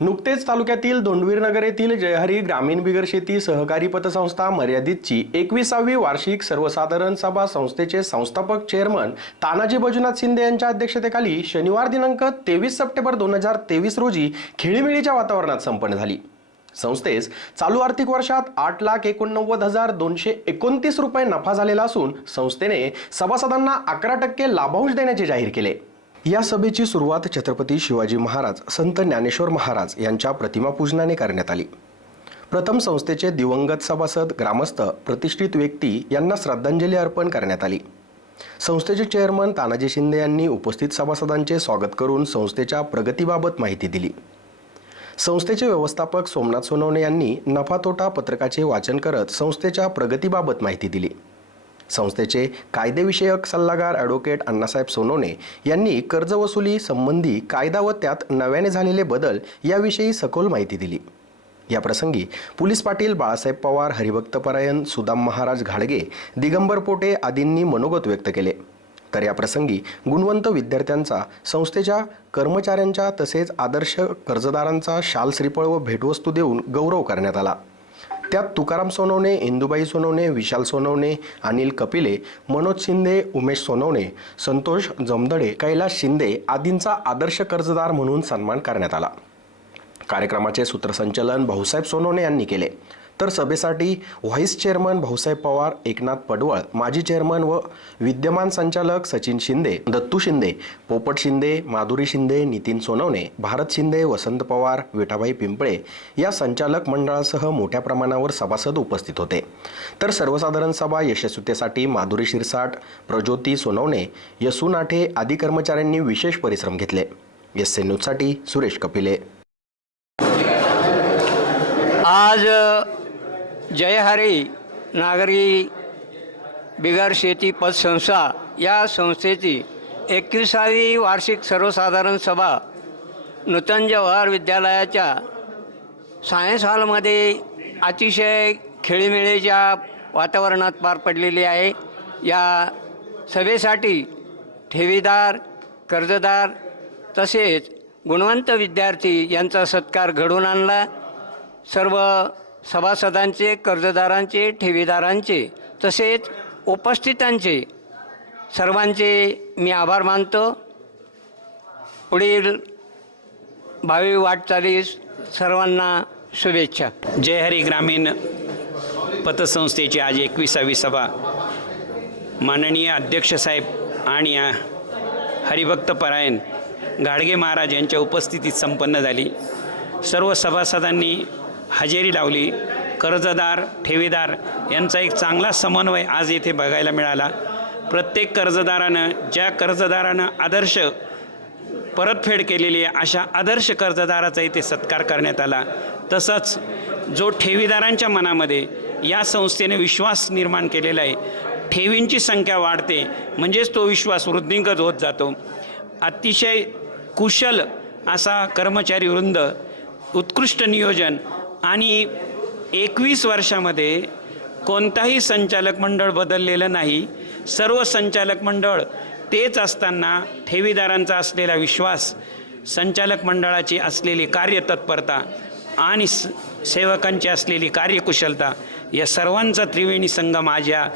नुकतेच तालुक्यातील दोंडवीरनगर येथील जयहरी ग्रामीण बिगर शेती सहकारी पतसंस्था मर्यादितची एकविसावी वार्षिक सर्वसाधारण सभा संस्थेचे संस्थापक चेअरमन तानाजी बजुनाथ शिंदे यांच्या अध्यक्षतेखाली शनिवार दिनांक तेवीस सप्टेंबर दोन हजार तेवीस रोजी खेळीमेळीच्या वातावरणात संपन्न झाली. संस्थेस चालू आर्थिक वर्षात आठ लाख एकोणनव्वद हजार दोनशे एकोणतीस रुपये नफा झालेला असून संस्थेने सभासदांना अकरा टक्के लाभांश देण्याचे जाहीर केले. या सभेची सुरुवात छत्रपती शिवाजी महाराज संत ज्ञानेश्वर महाराज यांच्या प्रतिमापूजनाने करण्यात आली. प्रथम संस्थेचे दिवंगत सभासद ग्रामस्थ प्रतिष्ठित व्यक्ती यांना श्रद्धांजली अर्पण करण्यात आली. संस्थेचे चेअरमन तानाजी शिंदे यांनी उपस्थित सभासदांचे स्वागत करून संस्थेच्या प्रगतीबाबत माहिती दिली. संस्थेचे व्यवस्थापक सोमनाथ सोनवणे यांनी नफा तोटा पत्रकाचे वाचन करत संस्थेच्या प्रगतीबाबत माहिती दिली. संस्थेचे कायदेविषयक सल्लागार ॲडव्होकेट अण्णासाहेब सोनवणे यांनी कर्जवसुली संबंधी कायदा व त्यात नव्याने झालेले बदल याविषयी सखोल माहिती दिली. या प्रसंगी पोलीस पाटील बाळासाहेब पवार हरिभक्तपरायण सुदाम महाराज घाडगे दिगंबर पोटे आदींनी मनोगत व्यक्त केले. तर या प्रसंगी गुणवंत विद्यार्थ्यांचा संस्थेच्या कर्मचाऱ्यांच्या तसेच आदर्श कर्जदारांचा शाल श्रीफळ व भेटवस्तू देऊन गौरव करण्यात आला. त्यात तुकाराम सोनवणे इंदुबाई सोनवणे विशाल सोनवणे अनिल कपिले मनोज शिंदे उमेश सोनवणे संतोष जमदडे कैलास शिंदे आदींचा आदर्श कर्जदार म्हणून सन्मान करण्यात आला. कार्यक्रमाचे सूत्रसंचलन भाऊसाहेब सोनवणे यांनी केले. तर सभेसाठी व्हाईस चेअरमन भाऊसाहेब पवार एकनाथ पडवळ माजी चेअरमन व विद्यमान संचालक सचिन शिंदे दत्तू शिंदे पोपट शिंदे माधुरी शिंदे नितीन सोनवणे भारत शिंदे वसंत पवार विठाबाई पिंपळे या संचालक मंडळासह मोठ्या प्रमाणावर सभासद उपस्थित होते. तर सर्वसाधारण सभा यशस्वीतेसाठी माधुरी शिरसाट प्रज्योती सोनवणे यसू नाठे आदी कर्मचाऱ्यांनी विशेष परिश्रम घेतले. एस न्यूजसाठी सुरेश कपिले. आज जयहरी नागरी बिगर शेती पतसंस्था या संस्थेची एकविसावी वार्षिक सर्वसाधारण सभा नूतन जवाहर विद्यालयाच्या सायन्स हॉलमध्ये अतिशय खेळीमेळीच्या वातावरणात पार पडलेली आहे. या सभेसाठी ठेवीदार कर्जदार तसेच गुणवंत विद्यार्थी यांचा सत्कार घडवून आणला. सर्व सभासदांचे कर्जदारांचे ठेवीदारांचे तसेच उपस्थितांचे. सर्वांचे मी आभार मानतो. पुढील भावी वाटचालीस सर्वांना शुभेच्छा. जय हरी ग्रामीण पतसंस्थेची आज एकविसावी सभा. माननीय अध्यक्षसाहेब आणि हरिभक्त परायण गाडगे महाराज यांच्या उपस्थितीत संपन्न झाली. सर्व सभासदांनी हजेरी लावली. कर्जदार ठेवीदार यांचा एक चांगला समन्वय आज येथे बघायला मिळाला. प्रत्येक कर्जदारानं ज्या कर्जदारानं आदर्श परतफेड केलेली आहे अशा आदर्श कर्जदाराचा इथे सत्कार करण्यात आला. तसंच जो ठेवीदारांच्या मनामध्ये या संस्थेने विश्वास निर्माण केलेला आहे ठेवींची संख्या वाढते म्हणजेच तो विश्वास वृद्धिंगत होत जातो. अतिशय कुशल असा कर्मचारी वृंद उत्कृष्ट नियोजन आणि एकवीस वर्षामध्ये कोणताही संचालक मंडळ बदललेलं नाही. सर्व संचालक मंडळ तेच असताना ठेवीदारांचा असलेला विश्वास संचालक मंडळाची असलेली कार्यतत्परता आणि स सेवकांची असलेली कार्यकुशलता या सर्वांचा त्रिवेणी संगम आज या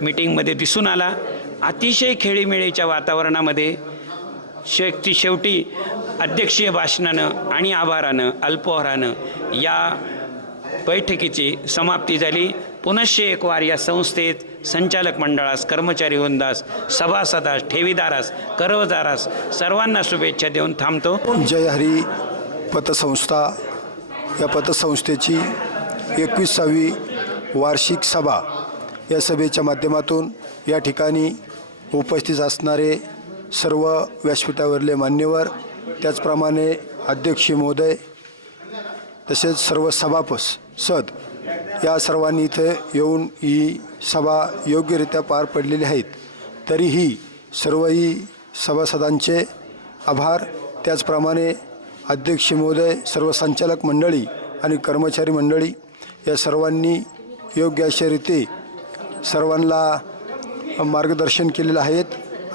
मिटिंगमध्ये दिसून आला. अतिशय खेळीमेळीच्या वातावरणामध्ये शेवटी शेवटी अध्यक्षीय भाषणानं आणि आभारानं अल्पोहारानं या बैठकीची समाप्ती झाली. पुनश्च एक वार या संस्थेत संचालक मंडळास कर्मचारी वृंदास सभासदास ठेवीदारास कर्वदारास सर्वांना शुभेच्छा देऊन थांबतो. जय हरी पतसंस्था. या पतसंस्थेची एकविसावी वार्षिक सभा या सभेच्या माध्यमातून या ठिकाणी उपस्थित असणारे सर्व व्यासपीठावरले मान्यवर त्याचप्रमाणे अध्यक्ष महोदय तसेच सर्व सभापस सद या सर्वांनी इथे येऊन ही सभा योग्यरित्या पार पडलेली आहेत. तरीही सर्वही सभासदांचे आभार. त्याचप्रमाणे अध्यक्ष महोदय सर्व संचालक मंडळी आणि कर्मचारी मंडळी या सर्वांनी योग्य अशा रीती सर्वांना मार्गदर्शन केलेलं आहेत.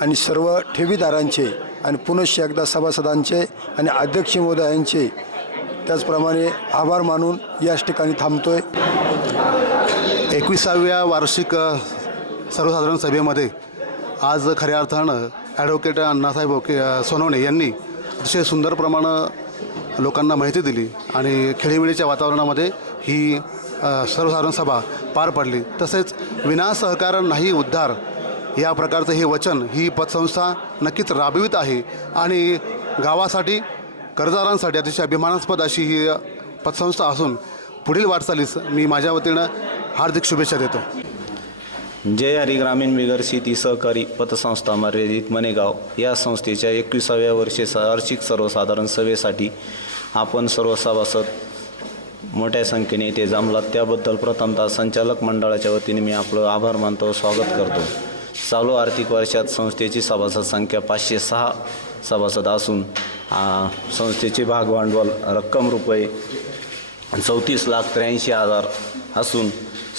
आणि सर्व ठेवीदारांचे आणि पुनश्च एकदा सभासदांचे आणि अध्यक्ष महोदयांचे त्याचप्रमाणे आभार मानून याच ठिकाणी थांबतो आहे एकविसाव्या वार्षिक सर्वसाधारण सभेमध्ये आज खऱ्या अर्थानं ॲडव्होकेट अण्णासाहेब ओके सोनवणे यांनी अतिशय सुंदर प्रमाणं लोकांना माहिती दिली आणि खेळीमेळीच्या वातावरणामध्ये ही सर्वसाधारण सभा पार पडली. तसेच विना सहकार नाही उद्धार या प्रकारचं हे वचन ही पतसंस्था नक्कीच राबवित आहे आणि गावासाठी कर्जदारांसाठी अतिशय अभिमानास्पद अशी ही पतसंस्था असून पुढील वाटचालीस मी माझ्या वतीनं हार्दिक शुभेच्छा देतो. जय हरी ग्रामीण बिगर शेती सहकारी पतसंस्था मर्यादित मनेगाव या संस्थेच्या एकविसाव्या वर्षी वार्षिक सर्वसाधारण सभेसाठी आपण सर्व सभासद मोठ्या संख्येने येथे जमलात. त्याबद्दल प्रथमतः संचालक मंडळाच्या वतीने मी आपलं आभार मानतो स्वागत करतो. चालू आर्थिक वर्षात संस्थेची सभासद संख्या पाचशे सहा सभासद असून संस्थेचे भागभांडवल रक्कम रुपये चौतीस लाख त्र्याऐंशी हजार असून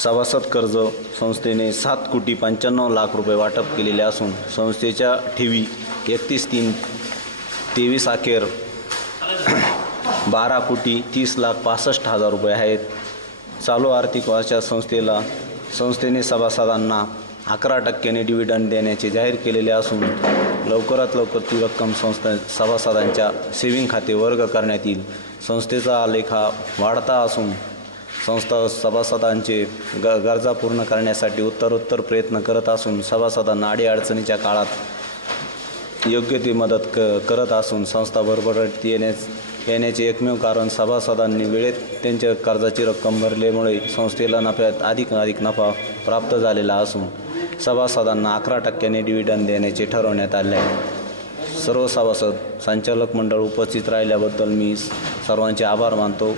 सभासद कर्ज संस्थेने सात कोटी पंच्याण्णव लाख रुपये वाटप केलेले असून संस्थेच्या ठेवी एकतीस तीन तेवीस अखेर बारा कोटी तीस लाख पासष्ट हजार रुपये आहेत. चालू आर्थिक वर्षात संस्थेला संस्थेने सभासदांना अकरा टक्क्याने डिव्हिडंड देण्याचे जाहीर केलेले असून लवकरात लवकर ती रक्कम संस्था सभासदांच्या सेविंग खाते वर्ग करण्यात येईल. संस्थेचा आलेख हा वाढता असून संस्था सभासदांचे ग गरजा पूर्ण करण्यासाठी उत्तरोत्तर प्रयत्न करत असून सभासदांना अडीअडचणीच्या काळात योग्य ती मदत क करत असून संस्था भरभराट येण्यास येण्याचे एकमेव कारण सभासदांनी वेळेत त्यांच्या कर्जाची रक्कम भरल्यामुळे संस्थेला नफ्यात अधिक अधिक नफा प्राप्त झालेला असून सभासदांना अकरा टक्क्याने डिव्हिडंड देण्याचे ठरवण्यात आले आहे. सर्व सभासद संचालक मंडळ उपस्थित राहिल्याबद्दल मी सर्वांचे आभार मानतो.